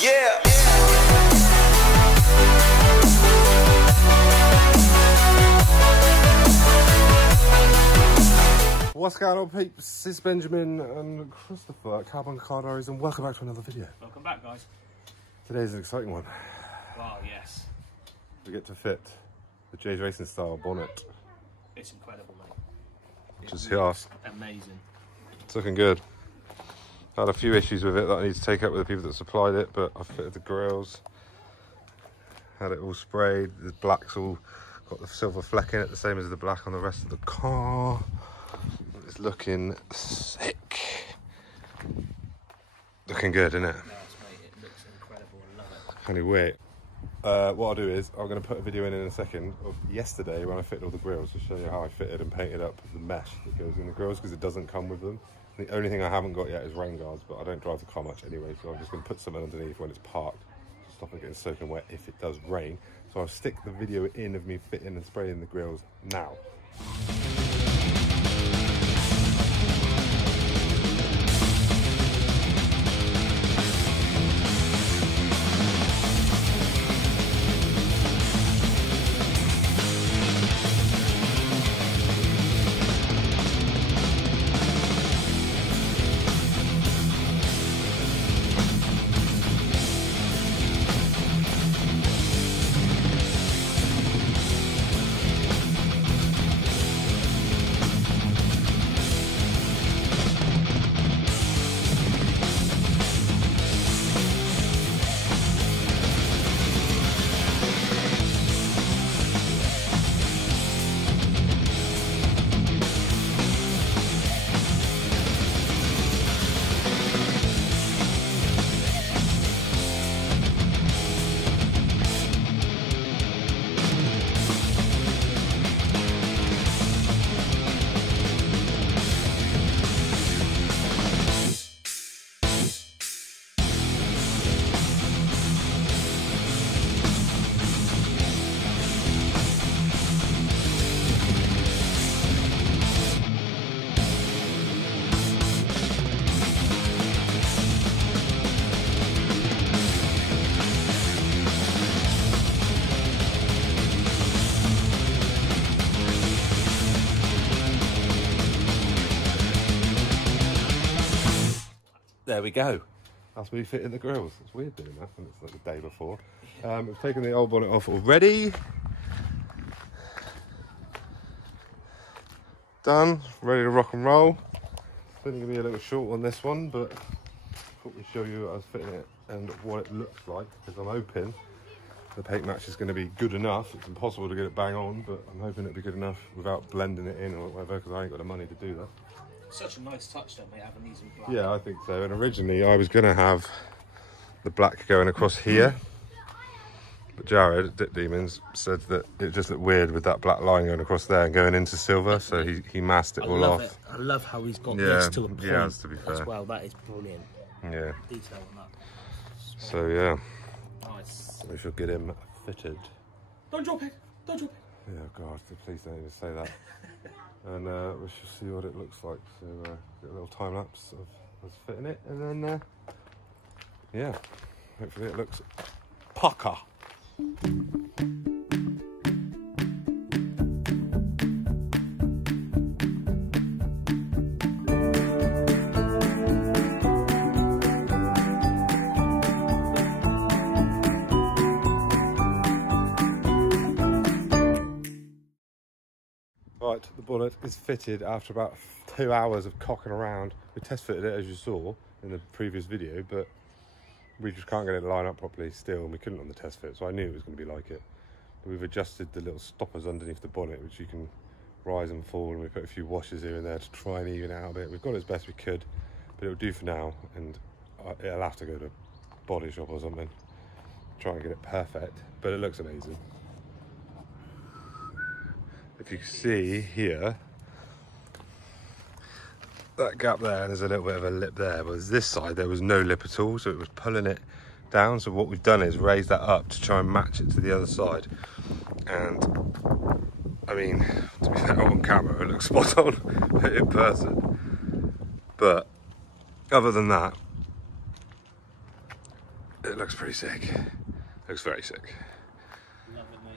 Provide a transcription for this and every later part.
Yeah. What's going on, peeps? It's Benjamin and Christopher at Carbon Car Diaries, and welcome back to another video. Welcome back, guys. Today's an exciting one. Wow, yes. We get to fit the Jay's Racing Style bonnet. It's incredible, mate. Just here. Amazing. It's looking good. I had a few issues with it that I need to take up with the people that supplied it, but I fitted the grills, had it all sprayed. The black's all got the silver fleck in it, the same as the black on the rest of the car. It's looking sick. Looking good, isn't it? Nice, mate. It looks incredible. I love it. Anyway, what I'll do is I'm going to put a video in a second of yesterday when I fitted all the grills to show you how I fitted and painted up the mesh that goes in the grills, because it doesn't come with them. The only thing I haven't got yet is rain guards, but I don't drive the car much anyway, so I'm just going to put something underneath when it's parked to stop it getting soaking wet if it does rain. So I'll stick the video in of me fitting and spraying the grills now. There we go. That's me fitting the grills. It's weird doing that when it's like the day before. I've taken the old bonnet off already. Done. Ready to rock and roll. It's only going to be a little short on this one, but I thought we'd show you how I was fitting it and what it looks like, because I'm hoping the paint match is going to be good enough. It's impossible to get it bang on, but I'm hoping it'll be good enough without blending it in or whatever, because I ain't got the money to do that. Such a nice touch, though, mate, having these in black. Yeah, I think so. And originally I was going to have the black going across here, but Jared at Dip Demons said that it just looked weird with that black line going across there and going into silver, so he masked it all off. I love how he's got this to a point to be fair as well. That is brilliant. Yeah. Detail on that. So yeah. Nice. We should get him fitted. Don't drop it. Don't drop it. Yeah, God, please don't even say that. And we shall see what it looks like. So get a little time lapse of us fitting it, and then yeah, hopefully it looks pucker. Right, the bonnet is fitted after about 2 hours of cocking around. We test fitted it, as you saw in the previous video, but we just can't get it to line up properly still, and we couldn't on the test fit, so I knew it was going to be like it. But we've adjusted the little stoppers underneath the bonnet, which you can rise and fall, and we put a few washers here and there to try and even it out a bit. We've got it as best we could, but it'll do for now, and it'll have to go to a body shop or something, try and get it perfect, but it looks amazing. If you can see here, that gap there, and there's a little bit of a lip there, but this side there was no lip at all, so it was pulling it down. So what we've done is raise that up to try and match it to the other side. And I mean, to be fair, on camera it looks spot on, but in person. But other than that, it looks pretty sick. Looks very sick. Love it, mate.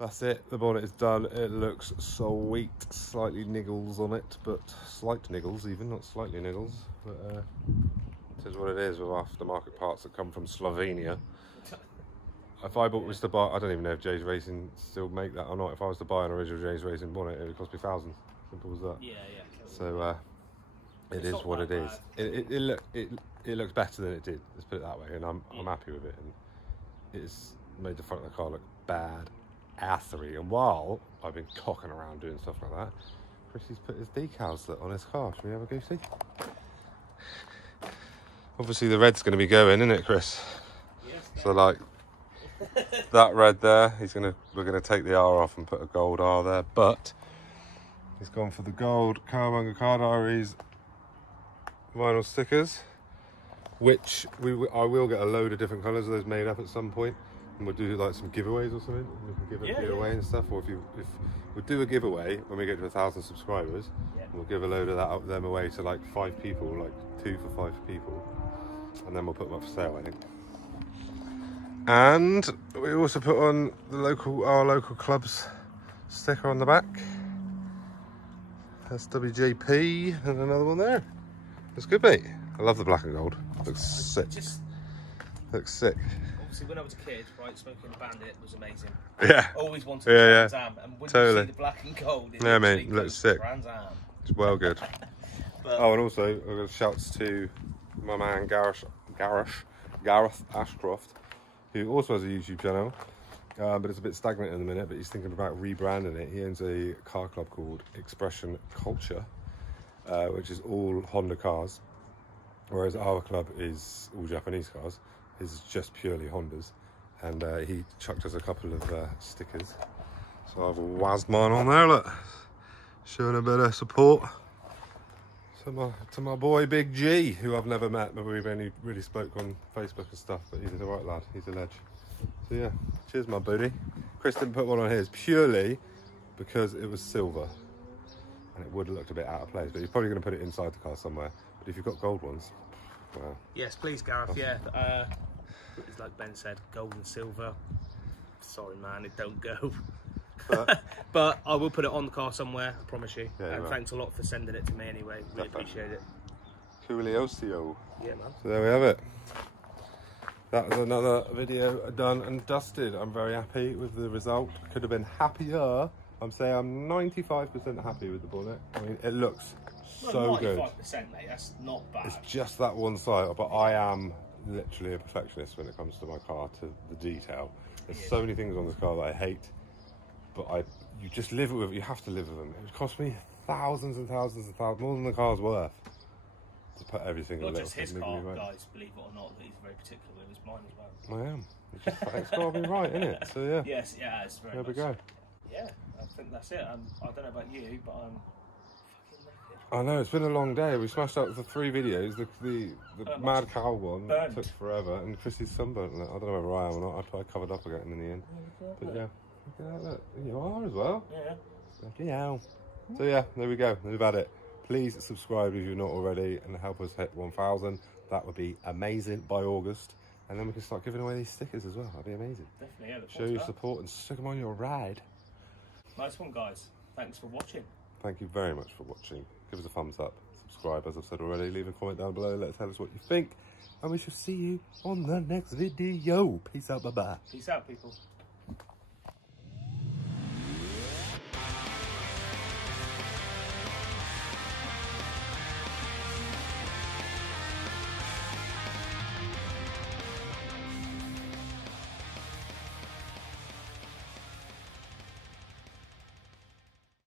That's it, the bonnet is done. It looks sweet. Slightly niggles on it, but slight niggles even, not slightly niggles. But it is what it is with aftermarket parts that come from Slovenia. If I was to buy, I don't even know if Jay's Racing still make that or not. If I was to buy an original Jay's Racing bonnet, it would cost me thousands. Simple as that. Yeah. So it is what it is. It looks better than it did. Let's put it that way, and I'm happy with it. And it's made the front of the car look bad. Assery. And while I've been cocking around doing stuff like that, Chrissy's put his decals on his car. Should we have a go see? Obviously the red's going to be going, isn't it, Chris? Yes. So like that red there, we're gonna take the R off and put a gold R there, but he's gone for the gold Cowabunga Car Diaries vinyl stickers, which I will get a load of different colours of those made up at some point. And we'll do like some giveaways or something. We can give a giveaway and stuff. Or if we'll do a giveaway when we get to 1,000 subscribers, we'll give a load of them away to like 5 people, like 2 for 5 people, and then we'll put them up for sale, I think. And we also put on our local club's sticker on the back. That's WJP and another one there. It's good, mate. I love the black and gold. Looks sick. Looks sick. Obviously, when I was a kid, right, smoking a Bandit was amazing. Yeah. Always wanted Trans Am, and when you see the black and gold, it mate, looks sick. Trans Am. It's well good. And also I've got shouts to my man Gareth Ashcroft, who also has a YouTube channel, but it's a bit stagnant in the minute. But he's thinking about rebranding it. He owns a car club called Expression Culture, which is all Honda cars, whereas our club is all Japanese cars. His is just purely Hondas, and he chucked us a couple of stickers. So I've wazzed mine on there, look, showing a bit of support to my boy Big G, who I've never met, but we've only really spoke on Facebook and stuff, but he's a right lad, he's a ledge. So yeah, cheers my buddy. Chris didn't put one on his purely because it was silver, and it would have looked a bit out of place, but he's probably going to put it inside the car somewhere. But if you've got gold ones, wow. Yes, please, Gareth. Yeah, it's like Ben said, gold and silver. Sorry, man, it don't go. But I will put it on the car somewhere, I promise you. Yeah, and thanks a lot for sending it to me anyway. Really appreciate it. Coolio. Yeah, man. So there we have it. That was another video done and dusted. I'm very happy with the result. Could have been happier. I'm saying I'm 95% happy with the bonnet. I mean, it looks so good. 95%, mate. That's not bad. It's just that one side, but I am literally a perfectionist when it comes to my car, to the detail. There's so many things on this car that I hate, but you just live with it. You have to live with them. It would cost me thousands and thousands and thousands, more than the car's worth, to put every single little thing. Not just his car, guys, believe it or not, he's very particular with his mine as well. I am. It's got to be right, isn't it? So yeah. Yes, yeah, it's very There we much. go. Yeah, I think that's it. I don't know about you, but I'm fucking naked. I know, it's been a long day. We smashed out the 3 videos. The Mad Cow one took forever, and Chrissy's sunburnt. I don't know whether I am or not. I covered up again in the end. But yeah, look at that. Look. You are as well. Yeah. So yeah, there we go. We've had it. Please subscribe if you're not already and help us hit 1,000. That would be amazing by August. And then we can start giving away these stickers as well. That'd be amazing. Definitely, yeah. Show your support and stick them on your ride. Nice one, guys. Thanks for watching. Thank you very much for watching. Give us a thumbs up, subscribe as I've said already, leave a comment down below, tell us what you think, and we shall see you on the next video. Peace out, bye-bye. Peace out, people.